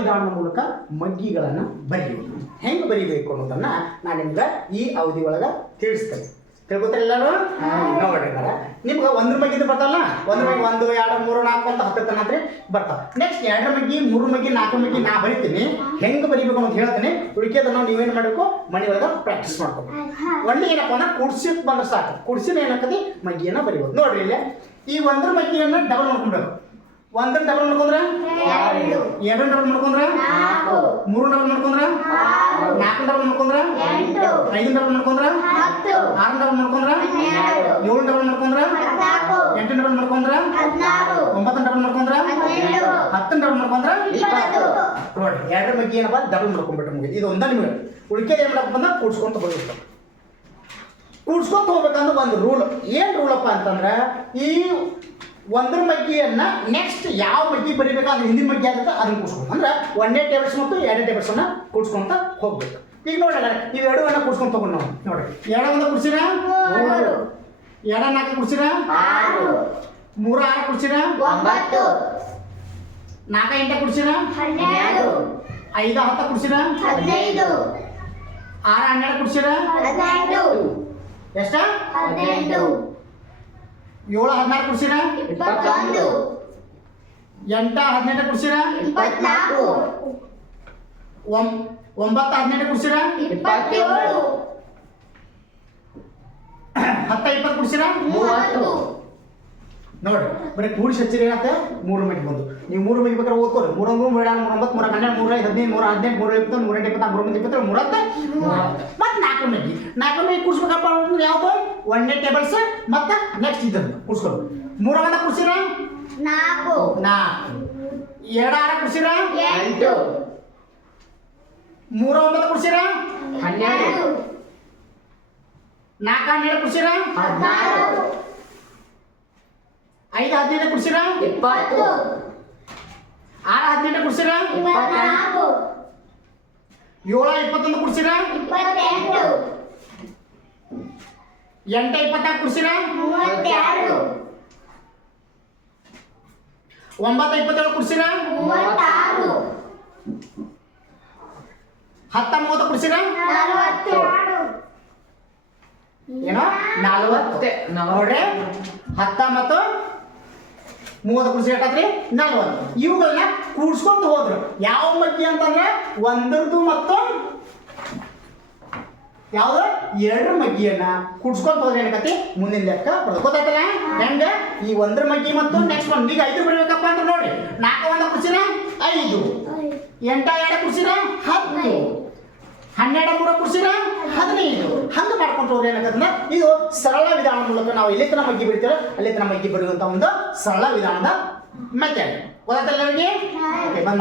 ವಿಧಾನದ ಮೂಲಕ ಮಗ್ಗಿಗಳನ್ನು ಬರೆಯುವುದು. ಹೆಂಗೆ ಬರೀಬೇಕು ಅನ್ನೋದನ್ನ ನಾನು ನಿಮ್ಗೆ ಈ ಅವಧಿ ಒಳಗೆ ತಿಳಿಸ್ತೇನೆ. ತಿಳ್ಕೊತಾರೆ ಎಲ್ಲರೂ? ನೋಡ್ರಿ ನಿಮ್ಗೆ ಒಂದ್ರ ಮಗ್ಗಿದ್ದು ಬರ್ತಾವಲ್ಲ, ಒಂದ್ರ ಮಗ್ಗಿ 1 2 3 4 ಅಂತ 10 ತನಕ ಬರ್ತಾವೆ. ನೆಕ್ಸ್ಟ್ 2 ಮಗ್ಗಿ 3 ಮಗ್ಗಿ 4 ಮಗ್ಗಿ ನಾ ಬರಿತೀನಿ, ಹೆಂಗೆ ಬರಿಬೇಕು ಅಂತ ಹೇಳ್ತೀನಿ. ಉಳಿಕೆದನ್ನ ನೀವೇನು ಮಾಡಬೇಕು, ಮನೆ ಒಳಗೆ ಪ್ರಾಕ್ಟೀಸ್ ಮಾಡ್ಕೋಬೇಕು. ಒಂದೇ ಏನಪ್ಪ ಅಂದ್ರೆ ಕುಡ್ಸಿದ್ ಬಂದ್ರೆ ಸಾಕು. ಕುಡ್ಸಿನ ಏನಾಗ್ತದೆ, ಮಗ್ಗಿಯನ್ನು ಬರಿಬೋದು. ನೋಡ್ರಿ ಇಲ್ಲಿ ಈ ಒಂದ್ರ ಮಗ್ಗಿಯನ್ನು ಡಬಲ್ ಮಾಡ್ಕೊಬೇಕು. 1 ಡಬಲ್ ಮಾಡ್ಕೊಂಡ್ರೆ 2, 2 ಡಬಲ್ ಮಾಡ್ಕೊಂಡ್ರೆ 4, 3 ಡಬಲ್ ಮಾಡ್ಕೊಂಡ್ರೆ 4 ಡಬಲ್ ಮಾಡ್ಕೊಂಡ್ರೆ 8, 5 ಡಬಲ್ ಮಾಡ್ಕೊಂಡ್ರೆ 10, 6 ಡಬಲ್ ಮಾಡ್ಕೊಂಡ್ರೆ 12, 7 ಡಬಲ್ ಮಾಡ್ಕೊಂಡ್ರೆ 14, 8 ಡಬಲ್ ಮಾಡ್ಕೊಂಡ್ರೆ 16, 9 ಡಬಲ್ ಮಾಡ್ಕೊಂಡ್ರೆ 17, 10 ಡಬಲ್ ಮಾಡ್ಕೊಂಡ್ರೆ 20. ನೋಡಿ 2 ಬಗ್ಗೆ ಏನಪ್ಪ ಡಬಲ್ ಮಾಡ್ಕೊಂಡ್ಬಿಟ್ರೆ ಮುಗಿದು. ಇದು ಒಂದ ನಿಮಗೆ. ಉಳಿಕೆದು ಏನು ಮಾಡಬೇಕು ಅಂದ್ರೆ ಕೂಡ್ಸ್ಕೊಂತ ಹೋಗ್ಬೇಕು. ಕೂಡ್ಸ್ಕೊಂತ ಹೋಗ್ಬೇಕಂದ್ರೆ ಒಂದು ರೂಲ್. ಏನು ರೂಲಪ್ಪ ಅಂತಂದ್ರೆ, ಈ ಒಂದ್ರ ಮಗ್ಗಿಯನ್ನ ನೆಕ್ಸ್ಟ್ ಯಾವ ಮಗ್ಗಿ ಬರಿಬೇಕಾದ್ರೆ ಹಿಂದಿನ ಮಗ್ಗಿ ಆಗುತ್ತೆ ಅದನ್ನ ಕೂಡ್ಸ್ಕೊಂಡು, ಅಂದ್ರೆ 1 ಟೇಬಲ್ಸ್ ಮತ್ತು 2 ಟೇಬಲ್ಸನ್ನ ಕೂಡ್ಸ್ಕೊಂತ ಹೋಗ್ಬೇಕು. ಈಗ ನೋಡಲ್ಲ ಇವೆರಡು ಅನ್ನ ಕೂಡ್ಸ್ಕೊಂಡು ತಗೊಂಡು ನಾವು ನೋಡ್ರಿ 2 1 ಕುಡ್ಸಿರ 3, 2 4 ಕುಡ್ಸಿರ 6, 3 6 ಕುಡ್ಸಿರ 9, 4 8 ಕುಡ್ಸಿರ 12, 5 10 ಕುಡ್ಸಿರ 15, 6 12 ಕುಡ್ಸಿರ 18, ಎಷ್ಟ 18, 7 16 ಕುಡ್ಸಿರ 21, 8 18 ಕುಡ್ಸಿರ 24, 9 18 ಕುಡ್ಸಿರ 27, 10 20 ಕುಡ್ಸಿರ 30. ನೋಡಿ ಬರೀ ಕೂಡಿಸಿ ಹಚ್ಚಿರಿ ಏನಾಗುತ್ತೆ, 3 ಮಗ್ಗಿ ಬಂದು. ನೀವು 3 ಮಗ್ಗಿ ಬೇಕಾದ್ರೆ ಓದ್ಕೋರಿ. 3 3 3 9 3 12 3 15 15 3 18 3 24 3 27 ಮತ್ತೆ 4 ಮಗ್ಗಿ. 4 ಮಗ್ಗಿ ಕೂಡಿಸ್ಬೇಕಪ್ಪ ಅಂದ್ರೆ ಯಾವುದು 1 ಟೇಬಲ್ಸ್ ಮತ್ತೆ ನೆಕ್ಸ್ಟ್ ಇದನ್ನು ಕೂಡಿಸ್ಕೊಂಡು 3 1 ಕುಡ್ಸಿರ 4, 2 6 ಕುಡ್ಸಿರ 8, 3 9 ಕುಡ್ಸಿರ 12, 4 12 ಕುಡ್ಸಿರ 16, 5 15 ಕುಡ್ಸಿರ 20, 6 18 ಕುಡ್ಸಿರ 24, 7 21 ಕುಡ್ಸಿರ 28, 8 24 ಕುಡ್ಸಿರ 32, 9 27 ಕುಡ್ಸಿರ 36, 10 30 ಕುಡ್ಸಿರ 40. ಏನೋ 40. ನೋಡ್ರಿ 10 ಮತ್ತು 30 ಕುಡ್ಸಿ ಎಷ್ಟಾತ್ರಿ 40. ಇವುಗಳನ್ನ ಕೂಡ್ಸ್ಕೊಂತ ಹೋದ್ರು. ಯಾವ ಮಗ್ಗಿ ಅಂತಂದ್ರೆ ಒಂದರದು ಮತ್ತು ಯಾವ್ದು 2 ಮಗ್ಗಿಯನ್ನ ಕೂಡ್ಸ್ಕೊಂತ ಹೋದ್ರೆ ಏನಕತಿ ಮುಂದಿನ ಲೆಕ್ಕ ಬರ್ತದೆ. ಗೊತ್ತಾಯ್ತಲ್ಲ ಹೆಂಗ ಈ 1 ಮಗ್ಗಿ ಮತ್ತು ನೆಕ್ಸ್ಟ್ ಒಂದು ಈಗ 5 ಬರಬೇಕಪ್ಪ ಅಂತ ನೋಡ್ರಿ. 4 1 ಕುಡ್ಸಿರ 5, 8 2 ಕುಡ್ಸಿರ 10, 12 3 ಕುಡ್ಸಿರ 15. ಹಂಗೆ ಮಾಡ್ಕೊಂಡು ಹೋದ್ರೆ ಏನಾಗತ್ತಂದ್ರೆ ಇದು ಸರಳ ವಿಧಾನದ ಮೂಲಕ ನಾವು ಎಲ್ಲಿ ತನಕ ಮಗ್ಗಿ ಬರೀತೀರ ಅಲ್ಲಿ ತನಕ ಮಗ್ಗಿ ಬರೆಯುವಂಥ ಒಂದು ಸರಳ ವಿಧಾನದ ಮೆಥಡ್. ಗೊತ್ತಾಯ್ತಲ್ಲ ನಿಮಗೆ?